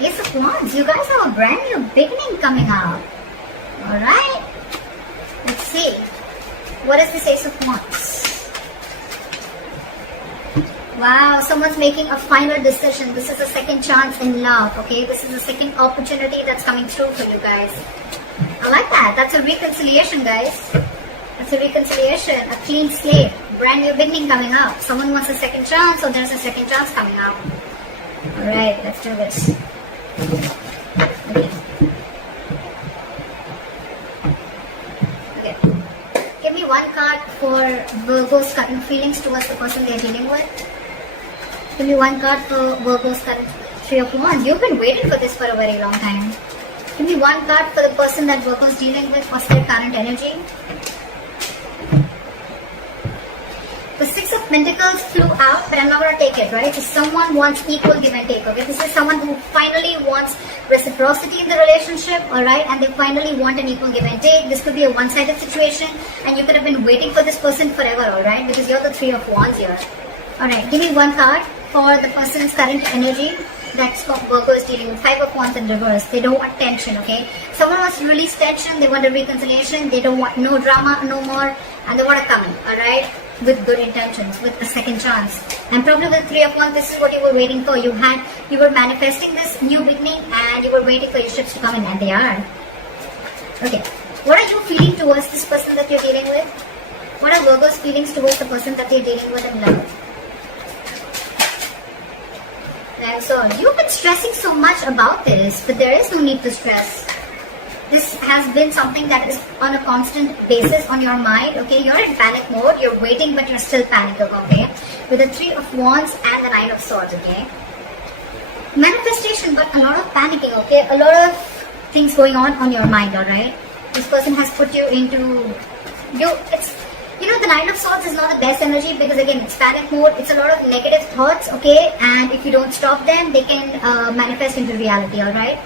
Ace of Wands, you guys have a brand new beginning coming out. Alright. Let's see. What is this Ace of Wands? Wow, someone's making a final decision. This is a second chance in love, okay? This is a second opportunity that's coming through for you guys. I like that. That's a reconciliation, guys. That's a reconciliation, a clean slate, brand new beginning coming up. Someone wants a second chance, so there's a second chance coming up. Alright, let's do this. Okay. Give me one card for Virgo's current feelings towards the person they're dealing with. Give me one card for Virgo's current Three of Wands. You've been waiting for this for a very long time. Give me one card for the person that Virgo's dealing with. What's their current energy? The Six of Pentacles flew out, but I'm not going to take it, right? So someone wants equal give and take, okay? This is someone who finally wants reciprocity in the relationship, alright? And they finally want an equal give and take. This could be a one-sided situation, and you could have been waiting for this person forever, alright? Because you're the Three of Wands here. Alright, give me one card for the person's current energy. That's what Virgo is dealing with. Five of Wands in reverse. They don't want tension, okay? Someone wants to release tension. They want a reconciliation. They don't want no drama, no more. And they want to come in, alright? With good intentions, with a second chance. And probably with Three of Wands, this is what you were waiting for. You were manifesting this new beginning and you were waiting for your ships to come in, and they are. Okay. What are you feeling towards this person that you're dealing with? What are Virgo's feelings towards the person that you're dealing with in love? And so, you've been stressing so much about this, but there is no need to stress. This has been something that is on a constant basis on your mind, okay? You're in panic mode, you're waiting, but you're still panicking, okay? With the Three of Wands and the Nine of Swords, okay? Manifestation, but a lot of panicking, okay? A lot of things going on your mind, alright? This person has put you into... the Nine of Swords is not the best energy because, again, it's panic mode. It's a lot of negative thoughts, okay? And if you don't stop them, they can manifest into reality, alright?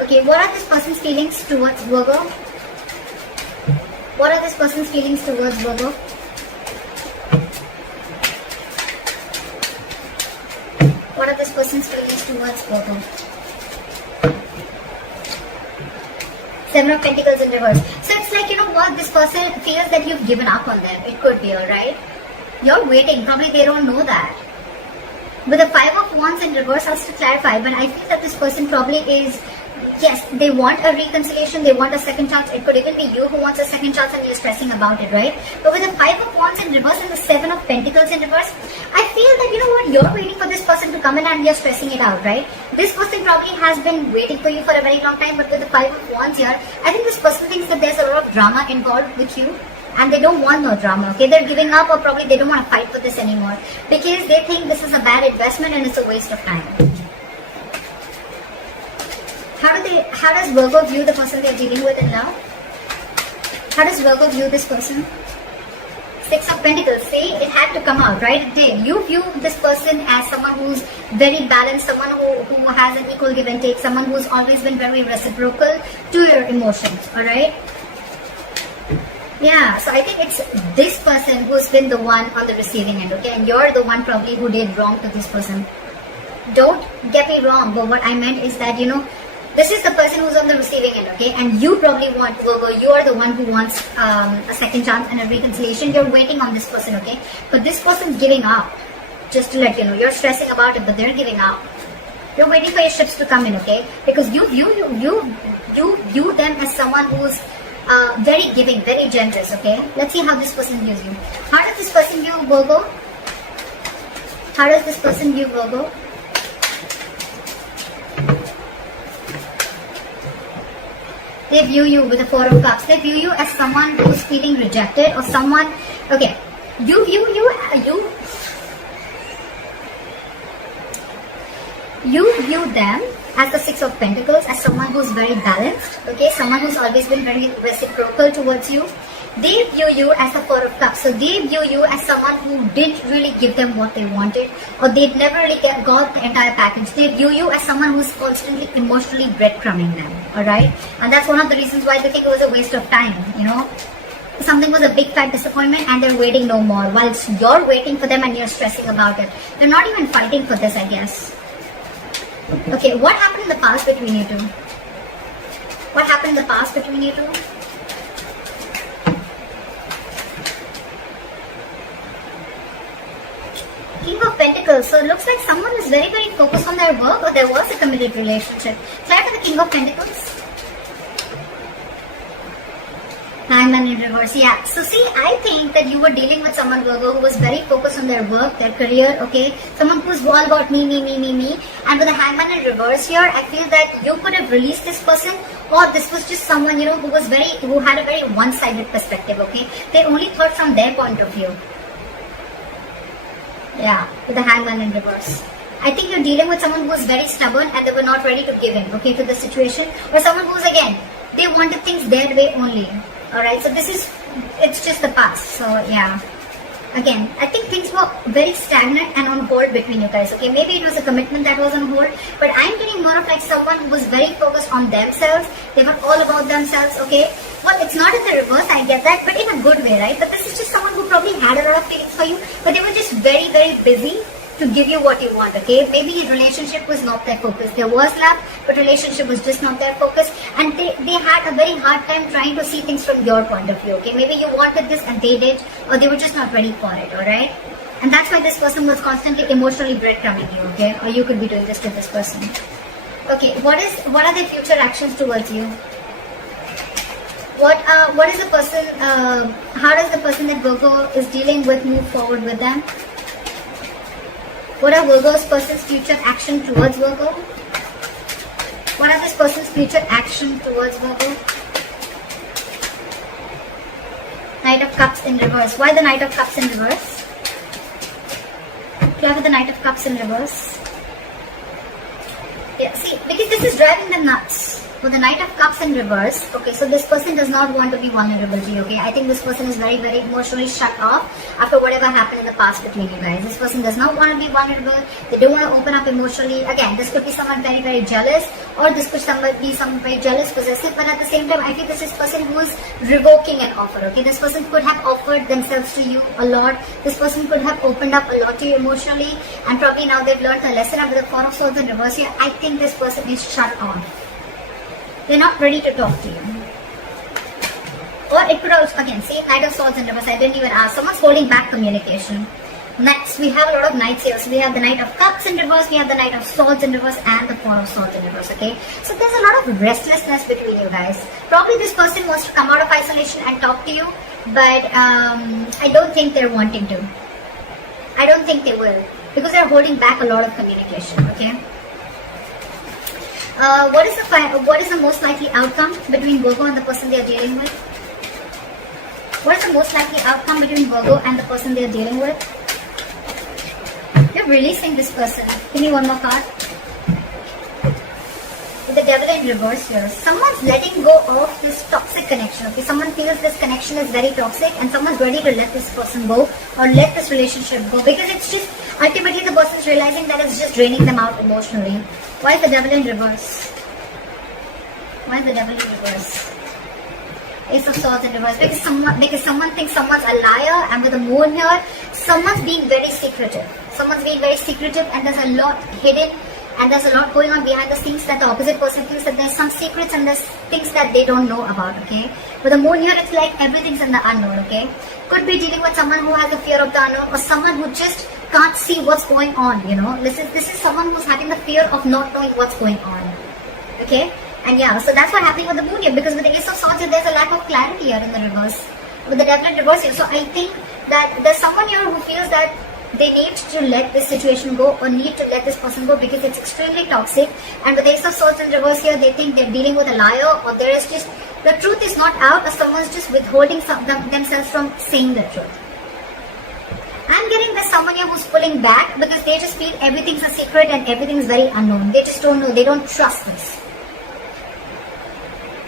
Okay, what are this person's feelings towards Virgo? What are this person's feelings towards Virgo? What are this person's feelings towards Virgo? Seven of Pentacles in reverse. So it's like, you know what, this person feels that you've given up on them. It could be, alright? You're waiting. Probably they don't know that. With the Five of Wands in reverse, I have to clarify, but I feel that this person probably is... Yes, they want a reconciliation, they want a second chance. It could even be you who wants a second chance and you're stressing about it, right? But with the Five of Wands in reverse and the Seven of Pentacles in reverse, I feel that, you know what, you're waiting for this person to come in and you're stressing it out, right? This person probably has been waiting for you for a very long time, but with the Five of Wands here, I think this person thinks that there's a lot of drama involved with you. And they don't want no drama, okay? They're giving up, or probably they don't want to fight for this anymore. Because they think this is a bad investment and it's a waste of time. How does Virgo view the person they're dealing with in love? How does Virgo view this person? Six of Pentacles. See, it had to come out, right? It did. You view this person as someone who's very balanced, someone who has an equal give and take, someone who's always been very reciprocal to your emotions, alright? Yeah, so I think it's this person who's been the one on the receiving end, okay? And you're the one probably who did wrong to this person. Don't get me wrong, but what I meant is that, you know, this is the person who's on the receiving end, okay? And you probably want, Virgo, you are the one who wants a second chance and a reconciliation. You're waiting on this person, okay? But this person's giving up. Just to let you know, you're stressing about it, but they're giving up. You're waiting for your ships to come in, okay? Because you view them as someone who's very giving, very generous, okay? Let's see how this person views you. How does this person view Virgo? How does this person view Virgo? They view you with the Four of Cups. They view you as someone who's feeling rejected or someone... Okay, you view them as the Six of Pentacles, as someone who's very balanced, okay? Someone who's always been very reciprocal towards you. They view you as the Four of Cups. So they view you as someone who didn't really give them what they wanted, or they never really got the entire package. They view you as someone who's constantly emotionally breadcrumbing them, alright? And that's one of the reasons why they think it was a waste of time, you know? Something was a big fat disappointment and they're waiting no more, whilst you're waiting for them and you're stressing about it. They're not even fighting for this, I guess. Okay, what happened in the past between you two? What happened in the past between you two? King of Pentacles. So it looks like someone is very, very focused on their work, or there was a committed relationship. Try for the King of Pentacles. Hangman in reverse. Yeah. So see, I think that you were dealing with someone, Virgo, who was very focused on their work, their career, okay? Someone who's all about me. And with the Hangman in reverse here, I feel that you could have released this person, or this was just someone, who had a very one-sided perspective, okay? They only thought from their point of view. Yeah, with the Hangman in reverse. I think you're dealing with someone who's very stubborn and they were not ready to give in, okay, to the situation. Or someone who's, again, they wanted things their way only. Alright, so it's just the past. So, yeah. Again, I think things were very stagnant and on hold between you guys, okay? Maybe it was a commitment that was on hold, but I'm getting more of like someone who was very focused on themselves. They were all about themselves, okay? Well, it's not in the reverse, I get that, but in a good way, right? But this is just someone who probably had a lot of feelings for you, but they were just very, very busy to give you what you want, okay? Maybe your relationship was not their focus. There was love, but relationship was just not their focus, and they had a very hard time trying to see things from your point of view, okay? Maybe you wanted this and they did, or they were just not ready for it, alright? And that's why this person was constantly emotionally breadcrumbing you, okay? Or you could be doing this to this person. Okay, what are their future actions towards you? What is the person, how does the person that Virgo is dealing with move forward with them? What are Virgo's person's future action towards Virgo? What are this person's future action towards Virgo? Knight of Cups in reverse. Why the Knight of Cups in reverse? Clear with the Knight of Cups in reverse. Yeah, see, because this is driving them nuts. With the Knight of Cups in reverse, okay, so this person does not want to be vulnerable to you, okay? I think this person is very, very emotionally shut off after whatever happened in the past between you guys. This person does not want to be vulnerable. They don't want to open up emotionally. Again, this could be someone very, very jealous, or this could be someone very jealous, possessive, but at the same time, I think this is person who is revoking an offer, okay? This person could have offered themselves to you a lot. This person could have opened up a lot to you emotionally, and probably now they've learned a lesson. With the Four of Swords in reverse here, I think this person is shut off. They're not ready to talk to you. Or it could also, again, see, Knight of Swords in reverse, I didn't even ask. Someone's holding back communication. Next, we have a lot of Knights here. So we have the Knight of Cups in reverse, we have the Knight of Swords in reverse, and the Four of Swords in reverse, okay? So there's a lot of restlessness between you guys. Probably this person wants to come out of isolation and talk to you, but I don't think they're wanting to. I don't think they will, because they're holding back a lot of communication, okay? What is the most likely outcome between Virgo and the person they are dealing with? What is the most likely outcome between Virgo and the person they are dealing with? You're releasing this person. Give me one more card. With the Devil in reverse here. Someone's letting go of this toxic connection. Okay, someone feels this connection is very toxic and someone's ready to let this person go or let this relationship go, because it's just ultimately the person's realizing that it's just draining them out emotionally. Why is the Devil in reverse? Why is the Devil in reverse? Ace of Swords in reverse. Because someone thinks someone's a liar, and with the Moon here, someone's being very secretive. Someone's being very secretive, and there's a lot hidden, and there's a lot going on behind the scenes that the opposite person feels that there's some secrets and there's things that they don't know about, okay? With the Moon here, it's like everything's in the unknown, okay? Could be dealing with someone who has a fear of the unknown, or someone who just can't see what's going on, you know? This is someone who's having the fear of not knowing what's going on, okay? And yeah, so that's what's happening with the Moon here, because with the Ace of Swords here, there's a lack of clarity here in the reverse. With the Devil in reverse here, so I think that there's someone here who feels that they need to let this situation go, or need to let this person go, because it's extremely toxic. And with the Ace of Swords in reverse here, they think they're dealing with a liar, or there is just, the truth is not out, or someone's just withholding themselves from saying the truth. I'm getting there's someone here who's pulling back because they just feel everything's a secret and everything's very unknown. They just don't know, they don't trust this.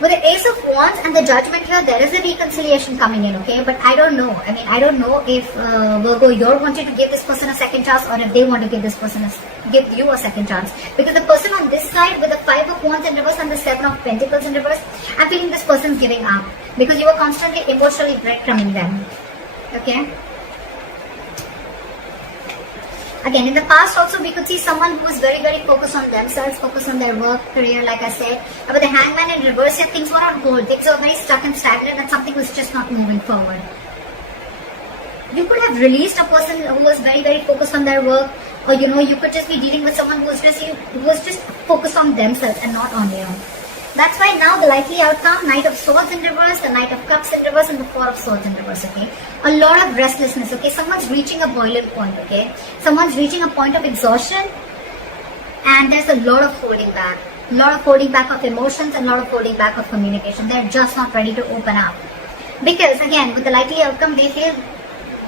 With the Ace of Wands and the Judgment here, there is a reconciliation coming in, okay? But I don't know. I mean, I don't know if Virgo, you're wanting to give this person a second chance, or if they want to give this person give you a second chance. Because the person on this side with the Five of Wands in reverse and the Seven of Pentacles in reverse, I'm feeling this person's giving up because you were constantly emotionally breadcrumbing them, okay? Again, in the past also we could see someone who is very, very focused on themselves, focused on their work, career, like I said. But the hangman in reverse here, things were on hold. Things were very stuck and stagnant and something was just not moving forward. You could have released a person who was very, very focused on their work, or you could just be dealing with someone who was just focused on themselves and not on you. That's why now the likely outcome, Knight of Swords in reverse, the Knight of Cups in reverse, and the Four of Swords in reverse, okay? A lot of restlessness, okay? Someone's reaching a boiling point, okay? Someone's reaching a point of exhaustion, and there's a lot of holding back. A lot of holding back of emotions and a lot of holding back of communication. They're just not ready to open up. Because, again, with the likely outcome, they feel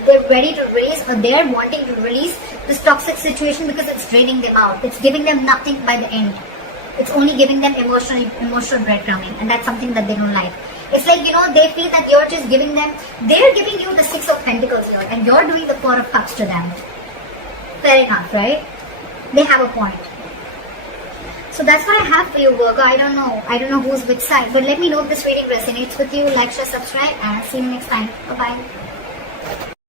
they're ready to release, or they're wanting to release this toxic situation because it's draining them out. It's giving them nothing by the end. It's only giving them emotional breadcrumbing, and that's something that they don't like. It's like, they feel that you're just giving them, they're giving you the Six of Pentacles here, and you're doing the Four of Cups to them. Fair enough, right? They have a point. So that's what I have for you, Virgo. I don't know who's which side, but let me know if this reading resonates with you. Like, share, subscribe, and see you next time. Bye-bye.